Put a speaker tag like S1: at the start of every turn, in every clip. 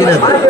S1: அப்படியே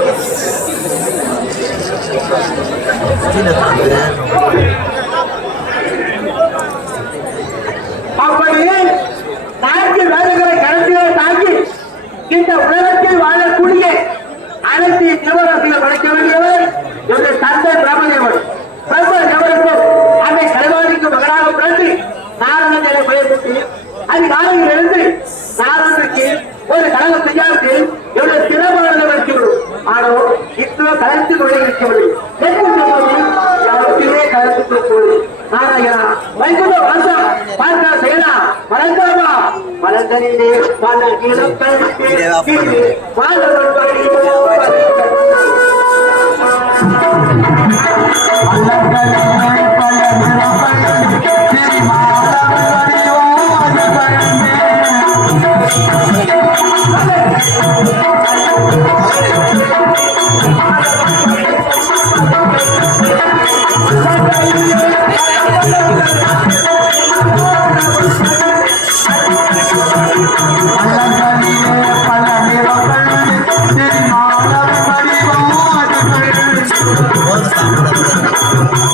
S1: பண்ண செய்யலாம் மறக்காமா மனதனிலே பல
S2: இழப்பதற்கு Thank
S1: you.
S2: போதும் சாப்பிட்டு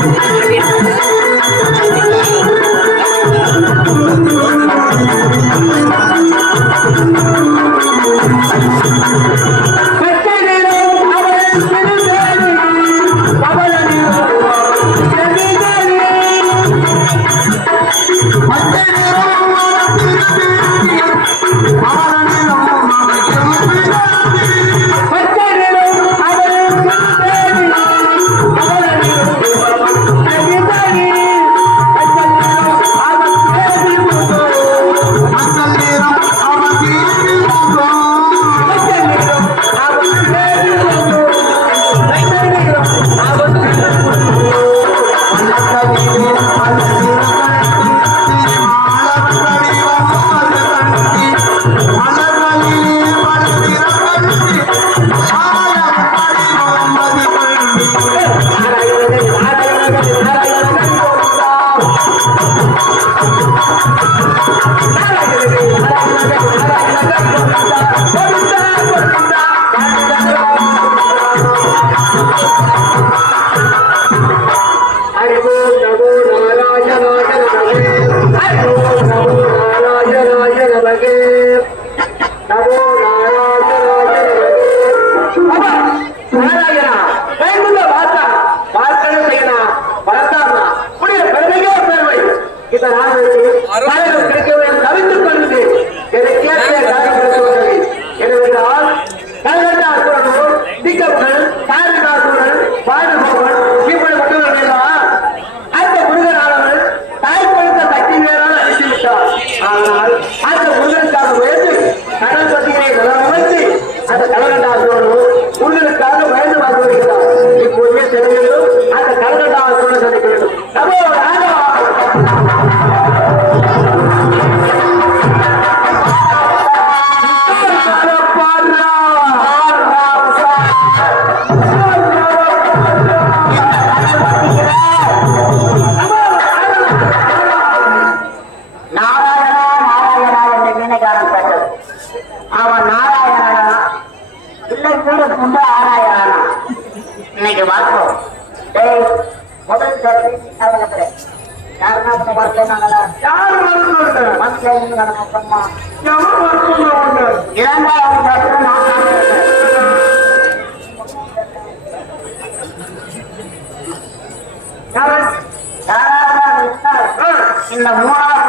S2: இந்த மூணாவது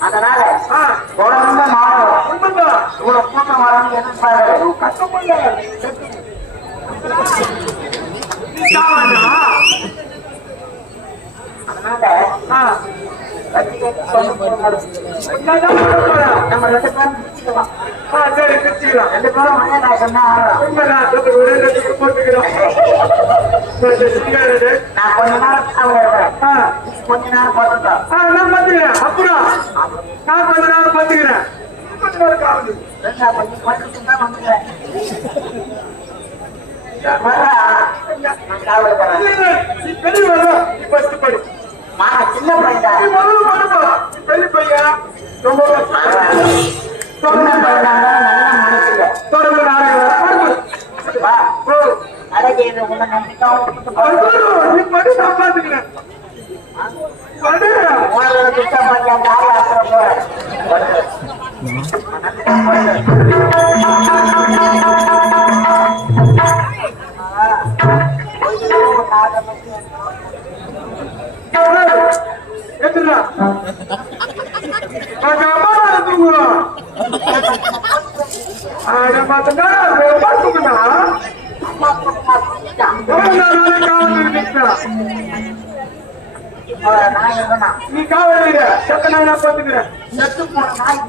S2: அதனால தொடர்ந்து மாறும் இவ்வளவு கூட்டம் வரணும் எதிர்பார்க்க கஷ்டப்பட அதனால நம்ம ரெண்டு பேரும் பிரிச்சுக்கலாம்.
S1: சரி பிரிச்சுக்கலாம்
S2: ரெண்டு பேரும் ஒண்ணே நான் சொன்னா
S1: போட்டுக்கிறோம்
S2: நான் கொஞ்ச நேரம் கொஞ்ச நேரம்
S1: ஆ, நான் அப்புறம் நான் கொஞ்ச நேரம் கொஞ்ச நேரம் ஆகுது
S2: ரெண்டா கொஞ்சம் தான் வந்துக்கிறேன்
S1: பெரிய படி
S2: மாமா சின்ன பையன்டா.
S1: நீ முதல்ல பண்ணுப்பா பெரிய பையன் ரொம்ப
S2: சின்ன பையன்டா, நல்லா மனசுல.
S1: தொடர்ந்து நாளைக்கு
S2: வா.
S1: ஓ
S2: அழகு இது உன்னை நம்பிக்கை
S1: படி நான் பாத்துக்கிறேன் படி
S2: உனக்கு திட்டம் பண்ணி அந்த ஆள்
S1: செத்த நான் பாத்துக்கிறேன்
S2: செத்து போன நாய்.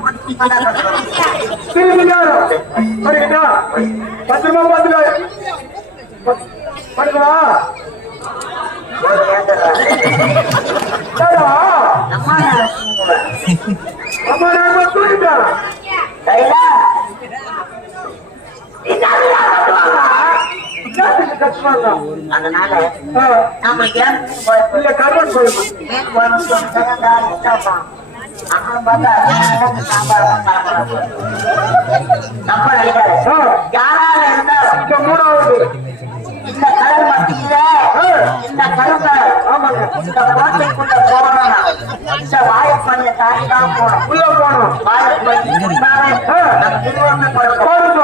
S1: திரும்பி யாரும் படிக்கட்டா பத்திரமா
S2: அம்மா நான்
S1: தூங்கிட்டேன்
S2: கைலா, நீ நல்லா கட்டுவாங்க.
S1: என்னத்துக்கு கத்துவாங்க
S2: அதனால
S1: ஆ,
S2: நாம ஏன் போய்
S1: இல்ல கருவன் சொல்லுங்க
S2: மீன் குழம்பு சொன்னதா இஷ்டமா அப்புறம் பார்த்தா எனக்கு சாம்பார் தான் சாப்பிடணும். தப்பா நினைக்காத.
S1: ஆ,
S2: யாரால
S1: இப்ப மூணாவது.
S2: இந்த கடல் மத்தியில இந்த
S1: ஆமாங்க.
S2: இந்த கோட்டைக்குள்ள போகணும்னா இந்த வாயுப்பணியை தாண்டி தான் போகணும்.
S1: உள்ள போனோம்
S2: வாயுப்பணி இருந்தாலே நம்ம திருவண்ண கொடுக்கும்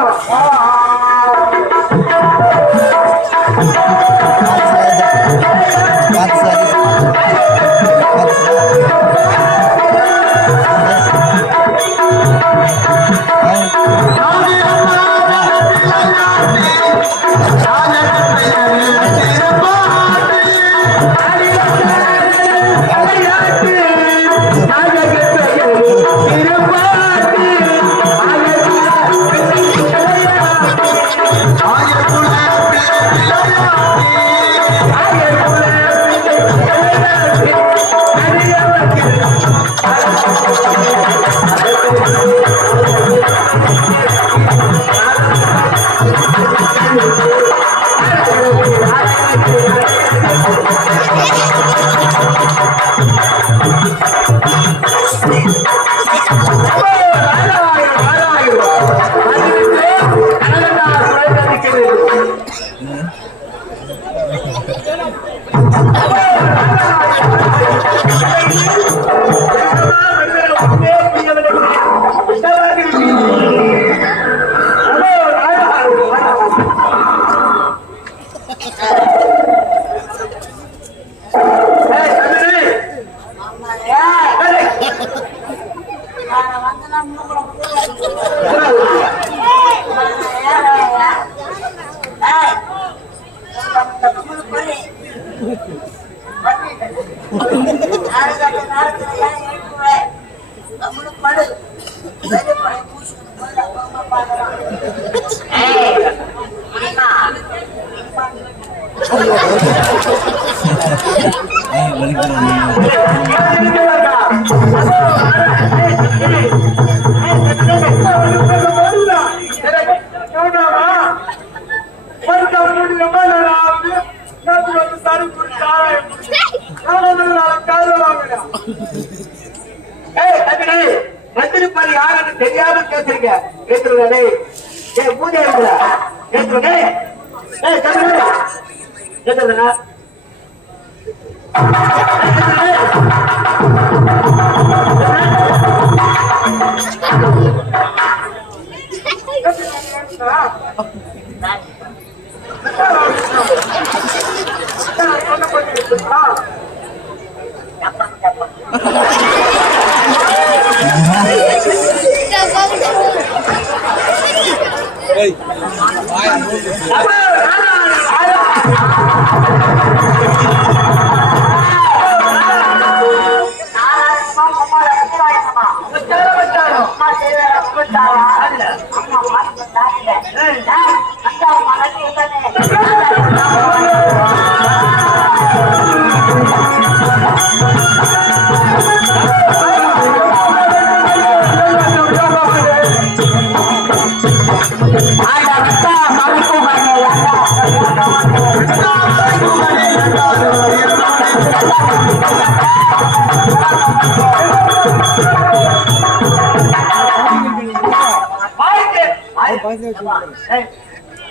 S1: போடுறோம் மந்திரிப்பாரு யாருன்னு தெரியாம பேசுறீங்க கேட்டுருங்க ஏய் பூஜை இருக்குடா கேட்டுருங்க கேக்குதுங்க
S2: நாராயணமா குமார சிவாயனமா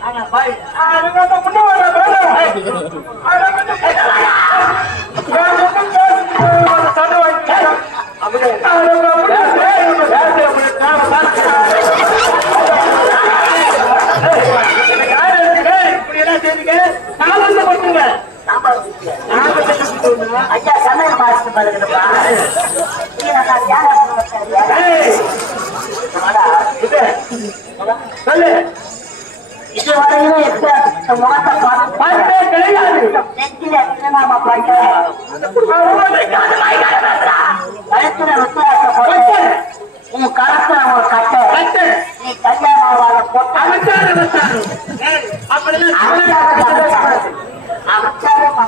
S2: அம்மா செய்வாரா கூட்டாவா அம்மா பாட்டு தாங்க அந்த மகன் ஐயா சமையல் மாஸ்டர் பாருங்கப்பா இது வரையிலும் முகத்தை பார்த்து
S1: கிடையாது
S2: நாம உன் ஒரு கட்டை. நீ கல்யாணம் போட்டு
S1: அமைச்சாரு அமைச்சாரு
S2: அமைச்சாரு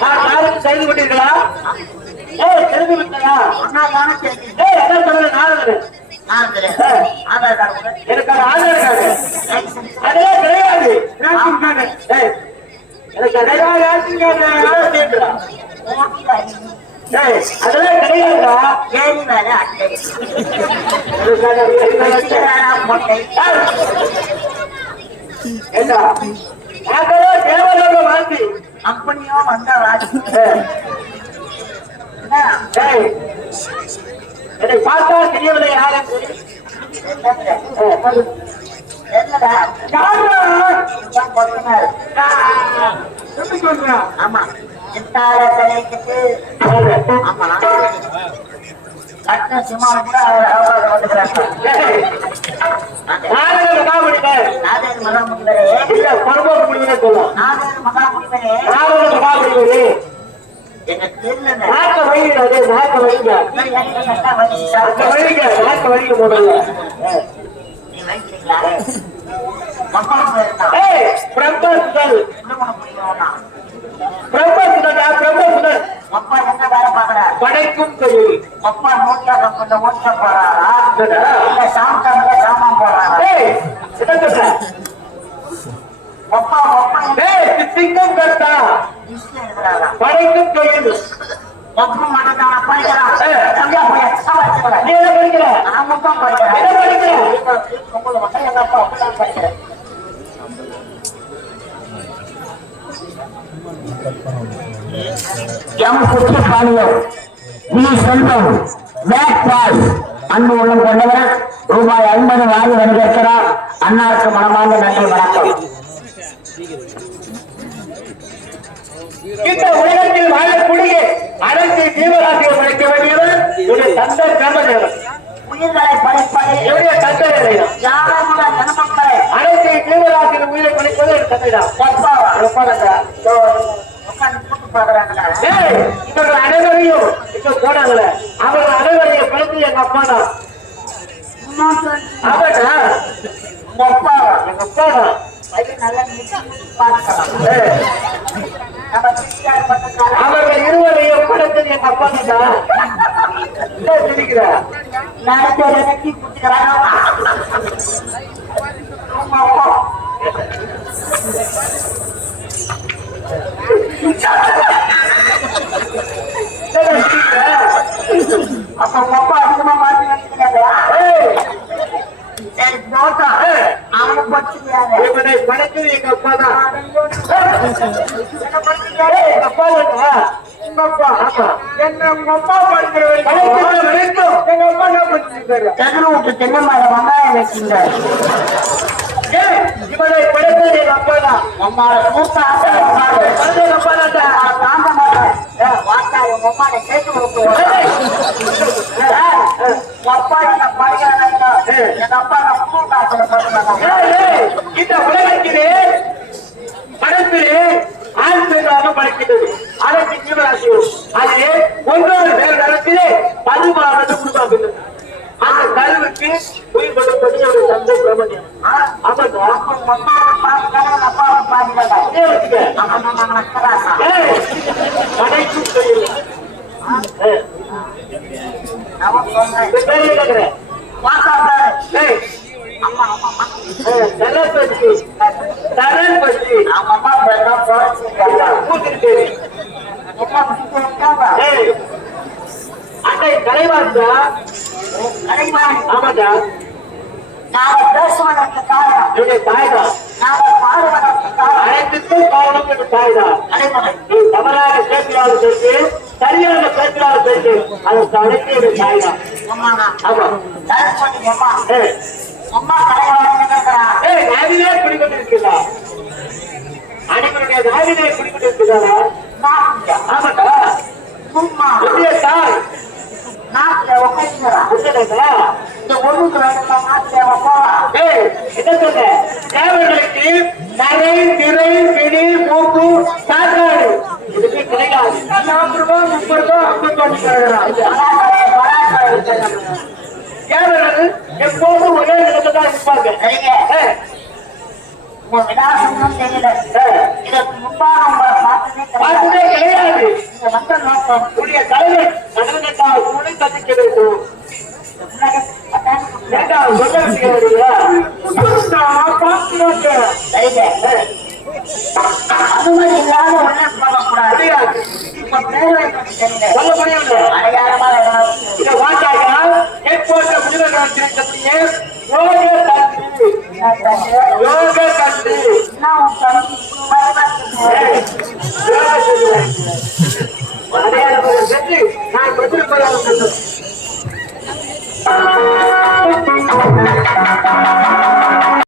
S1: யாருக்கு செய்து கொண்டீர்களா? ஏய் தெரிந்து விட்டா
S2: அண்ணா யானை தெரிஞ்சு
S1: ஏய் என்ன சொல்றது
S2: கார்டு
S1: எனக்கு ஆதார் கார்டு கிடையாது எனக்கு யாரும் அதெல்லாம் கிடையாதுடா.
S2: ஏறி மேல அட்டை
S1: தேவலோக வாழ்க்கை
S2: அப்படியும் வந்த என்னை
S1: பார்த்தா தெரியவில்லை யாரும்
S2: என்னது? ஆமா. இதுதான் கொத்தனார். ஆமா சித்தார தலைக்கு ஆமா கட்ட சிம்மாவை கூட அவர் அவர் வந்துக்கிறாங்க நாதேர் மகா முனிவரே நாதேர் மகா முனிவரே எனக்கு தெரியல நீ வைக்கிறீங்களா மக்கா போயிருந்தான் அப்பா என்ன
S1: படைக்கும் தொழில்.
S2: அப்பா நூற்றாண்டு கொஞ்சம் ஓட்ட போறாரா இல்ல சாமான் போறாரா அப்பா அப்பா
S1: ஏய், சிங்கம் படைக்கும் தொழில்.
S2: அப்பா மட்டும் படிக்கிறான்
S1: நீ என்ன படிக்கிற?
S2: நான் மட்டும் படிக்கிறேன்
S1: என்ன
S2: மட்டும் எங்க அப்பா படிக்கிறேன் எம் குச்சிப்பாளையம் வி. செல்வம் பேக் பாஸ். அன்பு உள்ளம் கொண்டவர் ரூபாய் ஐம்பது வாரி வருகிறார் அன்னாருக்கு மனமார்ந்த நன்றி வணக்கம்.
S1: இந்த உலகத்தில் வாழக்கூடிய அனைத்து ஜீவராசிகள் உழைக்க வேண்டியவர் தந்த தந்தை பிரம்மதேவன்
S2: உயிர்களை படைப்பது
S1: என்னுடைய நிலையம்
S2: யாரமுள்ள ஜனமக்களை
S1: அனைத்து ஜீவராசிகள் உயிரை படைப்பது என் தந்தைதான்
S2: ஒப்பாவா
S1: ஒப்பாதா?
S2: உட்கார்ந்து கூட்டு பாக்குறாங்களா
S1: ஏய், இவர்கள் அனைவரையும் இப்ப போனாங்களே. அவர்கள் அனைவரையும் பிறந்து எங்க அப்பா தான். அவட்டா
S2: உங்க அப்பா.
S1: எங்க அப்பா தான். அவர்கள் இருவரையும் படைத்தது எங்க அப்பா தான். என்ன சிரிக்கிற
S2: நாலு பேர் எனக்கு குடிக்கிறாங்க
S1: என்ன சிரிக்கிற
S2: அப்ப உங்க அப்பா அதிகமா மாத்தி வச்சுக்கிறாங்க
S1: ஏய்,
S2: சரி போட்டா
S1: ஏய்,
S2: அவனுக்கு படிச்சுக்கிறாங்க
S1: இவனை படைத்தது எங்க அப்பா தான்
S2: என்ன படிச்சுக்கிறாரு
S1: எங்க அப்பா தான்
S2: உங்க அப்பா
S1: ஆமா
S2: என்ன உங்க அப்பா படிக்கிற
S1: வரைக்கும் எங்க அப்பா என்ன பண்ணிருக்காரு
S2: தென்னை விட்டு தென்னை மரம் வெங்காயம் வைக்கின்றார்
S1: ஏய், இவனை படைத்தது எங்க அப்பா தான்
S2: நம்மள கூட்டா
S1: படைத்தது எங்க அப்பா தான்
S2: தாண்ட மாட்டேன் வாட்டா உங்க அம்மா கேட்டு கொடுத்து உங்க அப்பா என்ன படிக்கிறாங்க எங்க அப்பா நான் புது காசுல படிக்கிறாங்க
S1: ஏய், ஏய், இந்த உலகத்திலே படைப்பிலே ஆண் பெண்ணாக படைக்கிறது அதற்கு ஜீவராசியம் அது ஒன்றொரு பேர் நடத்திலே பருவானது உருவாகிறது அந்த கருவுக்கு உயிர் கொடுப்பது ஒரு தந்தை பிரபஞ்சம் இந்த பேரை கேட்கிறேன்.
S2: வாக்கா சார் அம்மா அம்மா அம்மா.
S1: தரன் பற்றி, தரன் பற்றி,
S2: அம்மா போச்சுக்கிறாங்க
S1: கூட்டிட்டு அன்னை கலைவாசா
S2: கடைமான்
S1: ஆமாடா.
S2: நாங்க பேசுவதற்கு காரணம்.
S1: என்னுடைய தாய்தான்
S2: நாங்க பாடுவதற்கு காரணம்.
S1: அனைத்துக்கும் காரணம் என்று தாய்தான் நீ தவறாக பேசினாலும் பேசு சரியாக பேசினாலும் பேசு அதற்கு அனைத்து என்னுடைய தாய்தான் ஆமா.
S2: அம்மா. அம்மா கேட்கிறான்
S1: ஏய் நாவிலே குடிக்கொண்டிருக்கிறா அனைவருடைய நாவிலே குடிக்கொண்டிருக்கிறாரா
S2: சும்மா இந்த
S1: தேவர்களுக்கு நரை, திரை, பிடி, மூக்கு, சாக்காடு. இதுக்கு கிடையாது. நாற்பது ரூபாய், முப்பது ரூபாய், ஐம்பது தேவர்கள் எப்போதும் ஒரே இடத்துல தான் இருப்பாங்க.
S2: சரிங்க
S1: ஏய்,
S2: உங்க விலாசமும் தெரியல
S1: ஏய்,
S2: இதற்கு முன்பாக உங்களை பார்த்ததே கிடையாது
S1: பார்த்ததே
S2: வந்த நோக்கம்
S1: உன்னுடைய தலைவர் கடவுளுக்காக துணை சந்திக்க வேண்டும். நான் பார்த்து
S2: அனுமதி இல்லாத போகக்கூடாது
S1: ಯೋಗ ಕಂಡು ನಾವು ಗಟ್ಟಿ ನಾನು ಬದುಕೊಳ್ಳಲು